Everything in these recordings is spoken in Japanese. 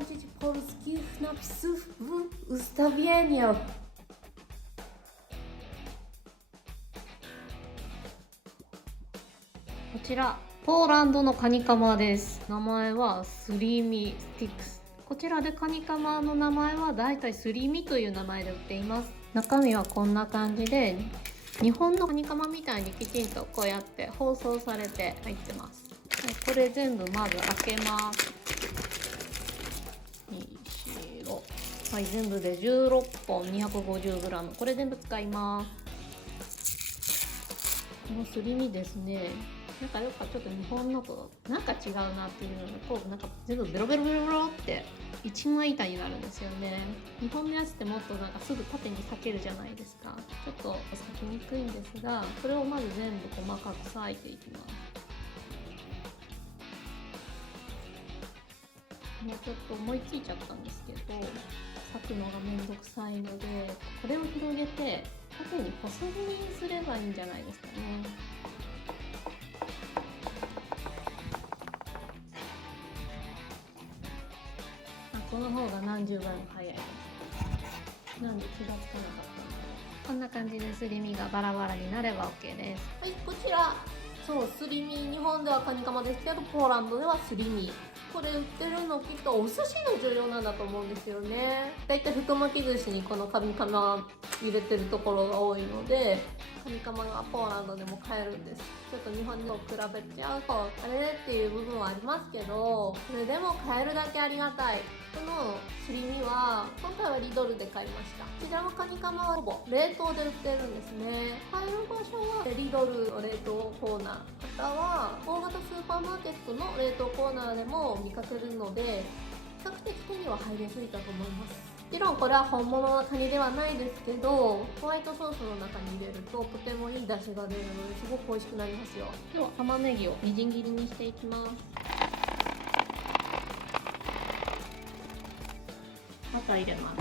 skończyć polskich napisów w ustawieniu. こちらポーランドのカニカマです。名前はスリミスティックス。こちらでカニカマの名前はだいたいスリミという名前で売っています。中身はこんな感じで、日本のカニカマみたいにきちんとこうやって包装されて入ってます。これ全部まず開けます。はい、全部で16本 250g。 これ全部使います。このすり身ですね、なんかやっぱちょっと日本のとなんか違うなっていうので、こうなんか全部ベロベロベロベロって一枚板になるんですよね。日本のやつってもっとなんかすぐ縦に裂けるじゃないですか。ちょっと裂きにくいんですが、これをまず全部細かく裂いていきます。もうちょっと思いついちゃったんですけど、裂くのがめんどくさいので、これを広げて縦に細切りにすればいいんじゃないですかね。この方が何十倍も早いです。なんで気がつかなかったので、こんな感じですり身がバラバラになれば OK です。はい、こちらそうすり身、日本ではカニカマですけどポーランドではすり身。これ売ってるのきっとお寿司の重量なんだと思うんですよね。だいたい福巻き寿司にこのカニカマ入れてるところが多いので、カニカマがポーランドでも買えるんです。ちょっと日本と比べちゃうとあれっていう部分はありますけど、それでも買えるだけありがたい。このすり身は今回はリドルで買いました。こちらのカニカマはほぼ冷凍で売ってるんですね。買える場所はリドルの冷凍コーナー、または大型スーパーマーケットの冷凍コーナーでも見かけるので、比較的手には入りやすいかと思います。もちろんこれは本物のカニではないですけど、ホワイトソースの中に入れるととてもいい出汁が出るのですごく美味しくなりますよ。では玉ねぎをみじん切りにしていきます。バター入れます。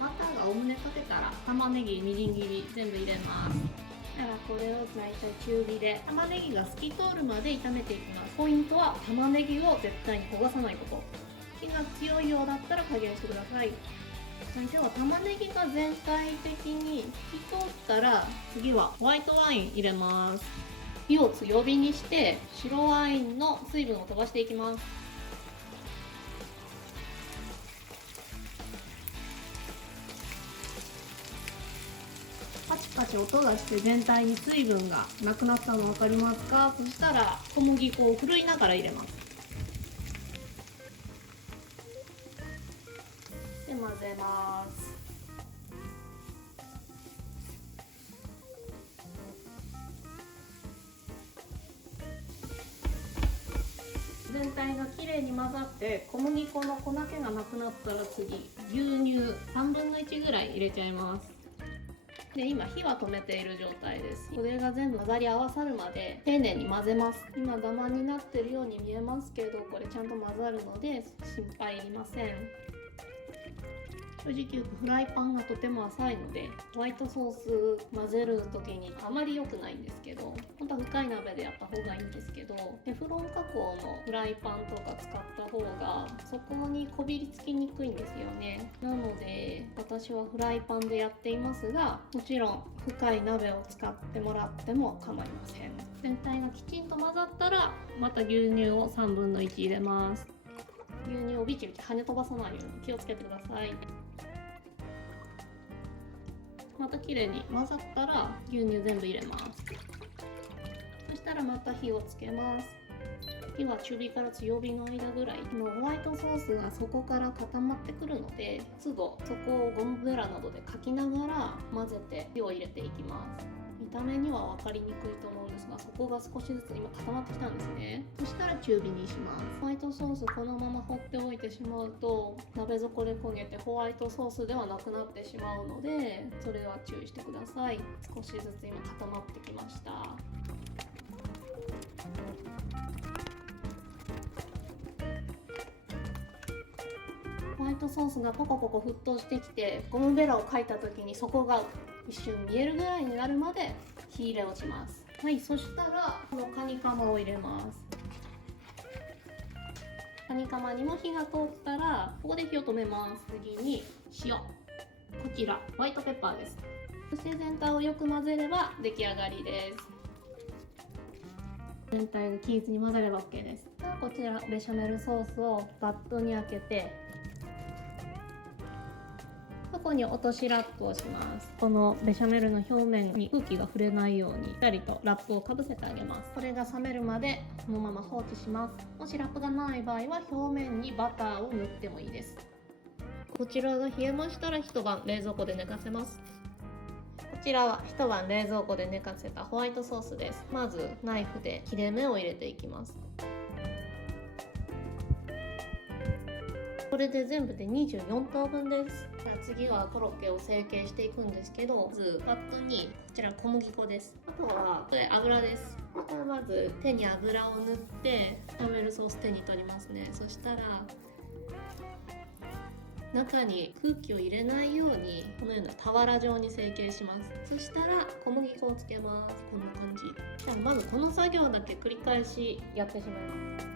バターがおおむね溶けたら玉ねぎみじん切り全部入れます。だからこれを大体中火で玉ねぎが透き通るまで炒めていきます。ポイントは玉ねぎを絶対に焦がさないこと。火が強いようだったら加減してください。はい、では玉ねぎが全体的に透き通ったら、次はホワイトワイン入れます。火を強火にして白ワインの水分を飛ばしていきます。パチパチ音がして全体に水分がなくなったの分かりますか？そしたら小麦粉をふるいながら入れます。で混ぜます。全体がきれいに混ざって小麦粉の粉気がなくなったら、次牛乳3分の1ぐらい入れちゃいます。で今火は止めている状態です。これが全部混ざり合わさるまで丁寧に混ぜます。今ダマになってるように見えますけど、これちゃんと混ざるので心配いりません。正直言うとフライパンがとても浅いので、ホワイトソース混ぜる時にあまり良くないんですけど、本当は深い鍋でやった方がいいんですけど、テフロン加工のフライパンとか使った方がそこにこびりつきにくいんですよね。なので私はフライパンでやっていますが、もちろん深い鍋を使ってもらっても構いません。全体がきちんと混ざったら、また牛乳を3分の1入れます。牛乳をビチビチ跳ね飛ばさないように気をつけてください。またきれいに混ざったら牛乳全部入れます。そしたらまた火をつけます。火は中火から強火の間ぐらい。もうホワイトソースが底から固まってくるので、都度そこをゴムベラなどでかきながら混ぜて火を入れていきます。見た目には分かりにくいと思うんですが、そこが少しずつ今固まってきたんですね。そしたら中火にします。ホワイトソースこのまま放っておいてしまうと鍋底で焦げてホワイトソースではなくなってしまうので、それは注意してください。少しずつ今固まってきました。ホワイトソースがポコポコ沸騰してきて、ゴムベラをかいた時に底が一瞬見えるぐらいになるまで火入れをします。はい、そしたらこのカニカマを入れます。カニカマにも火が通ったらここで火を止めます。次に塩、こちらホワイトペッパーです。そして全体をよく混ぜれば出来上がりです。全体が均一に混ざれば OK です。こちらベシャメルソースをバットに開けて、ここに落としラップをします。このベシャメルの表面に空気が触れないようにしっかりとラップをかぶせてあげます。これが冷めるまでこのまま放置します。もしラップがない場合は表面にバターを塗ってもいいです。こちらが冷えましたら一晩冷蔵庫で寝かせます。こちらは一晩冷蔵庫で寝かせたホワイトソースです。まずナイフで切れ目を入れていきます。これで全部で24等分です。次はコロッケを成形していくんですけど、まずバットにこちら小麦粉です。あとはこれ油です。まず手に油を塗ってベシャメルソース手に取りますね。そしたら中に空気を入れないようにこのような俵状に成形します。そしたら小麦粉をつけます。こんな感じ。じゃあまずこの作業だけ繰り返しやってしまいます。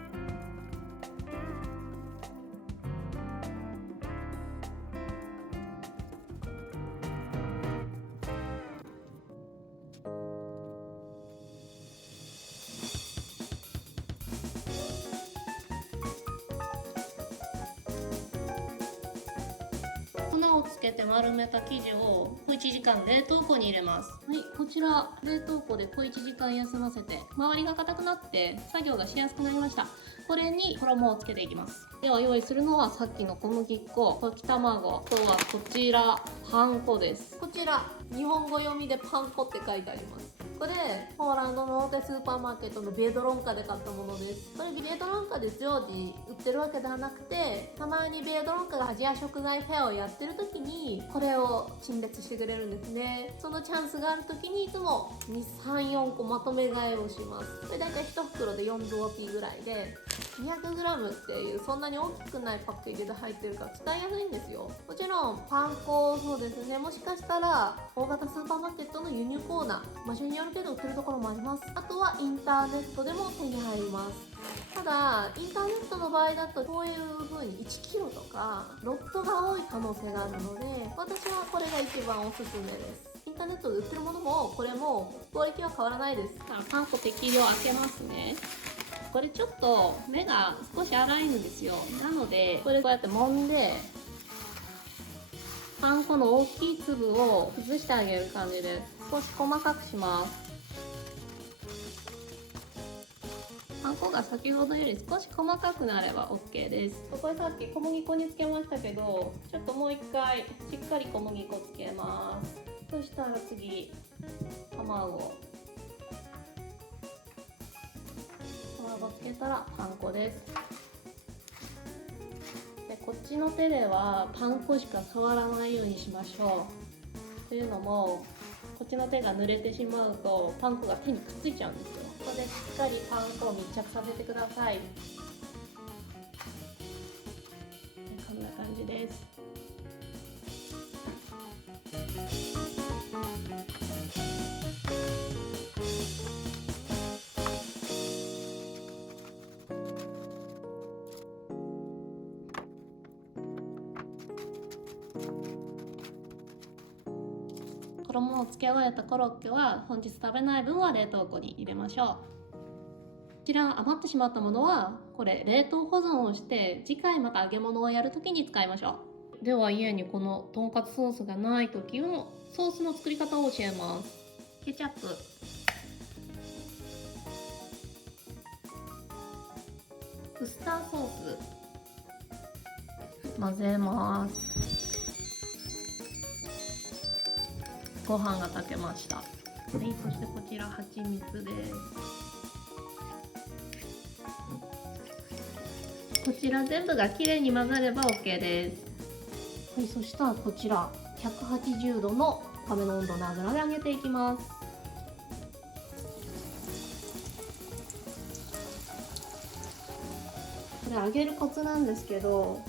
粉をつけて丸めた生地を小1時間冷凍庫に入れます。はい、こちら冷凍庫で小1時間休ませて周りが硬くなって作業がしやすくなりました。これに衣をつけていきます。では用意するのはさっきの小麦粉、溶き卵、あとはこちらパン粉です。こちら日本語読みでパン粉って書いてあります。これポーランドの大手スーパーマーケットのビエドロンカで買ったものです。これビエドロンカで常時売ってるわけではなくて、たまにビエドロンカがアジア食材フェアをやってる時にこれを陳列してくれるんですね。そのチャンスがある時にいつも2、3、4個まとめ買いをします。これだいたい1袋で4ローピーぐらいで 200g っていうそんなに大きくないパッケージで入ってるから使いやすいんですよ。もちろんパン粉、そうですね、もしかしたら大型スーパーマーケットの輸入コーナー、場所によるけど売ってるところもあります。あとはインターネットでも手に入ります。ただインターネットの場合だとこういう風に 1kg とかロットが多い可能性があるので、私はこれが一番おすすめです。インターネットで売ってるものもこれもクオリティは変わらないです。パン粉適量開けますね。これちょっと目が少し粗いんですよ。なのでこれこうやって揉んでパン粉の大きい粒を崩してあげる感じです。少し細かくします。パン粉が先ほどより少し細かくなれば OK です。これさっき小麦粉につけましたけど、ちょっともう一回しっかり小麦粉つけます。そしたら次卵つけたらパン粉です。でこっちの手ではパン粉しか触らないようにしましょう。というのもこっちの手が濡れてしまうとパン粉が手にくっついちゃうんですよ。ここでしっかりパン粉を密着させてください。こんな感じです。衣をつけ終えたコロッケは本日食べない分は冷凍庫に入れましょう。こちら余ってしまったものはこれ冷凍保存をして次回また揚げ物をやるときに使いましょう。では家にこのとんかつソースがない時のソースの作り方を教えます。ケチャップ、ウスターソース混ぜます。ご飯が炊けました。はい、そしてこちら蜂蜜です。こちら全部がきれいに混ざれば OK です。はい、そしたらこちら180度の壁の温度の油で揚げていきます。これ揚げるコツなんですけど、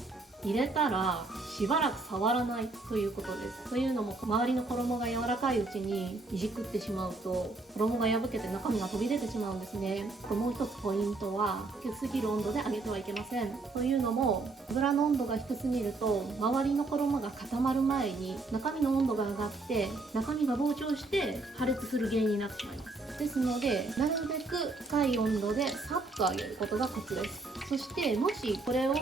入れたらしばらく触らないということです。というのも周りの衣が柔らかいうちにいじくってしまうと衣が破けて中身が飛び出てしまうんですね。もう一つポイントは低すぎる温度で揚げてはいけません。というのも油の温度が低すぎると周りの衣が固まる前に中身の温度が上がって中身が膨張して破裂する原因になってしまいます。ですのでなるべく高い温度でさっと揚げることがコツです。そしてもしこれを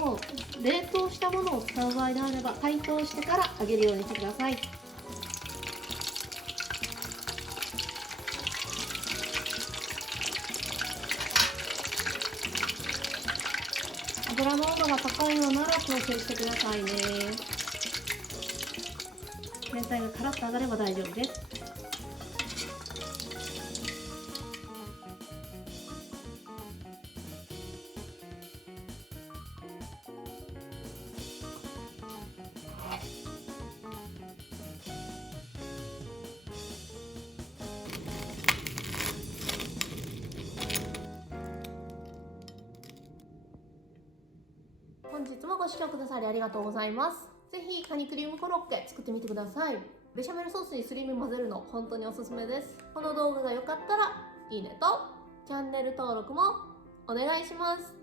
冷凍したものを使う場合であれば解凍してから揚げるようにしてください。油の温度が高いのなら調整してくださいね。全体がカラッと揚がれば大丈夫です。本日もご視聴くださりありがとうございます。ぜひカニクリームコロッケ作ってみてください。ベシャメルソースにすり身混ぜるの本当におすすめです。この動画が良かったらいいねとチャンネル登録もお願いします。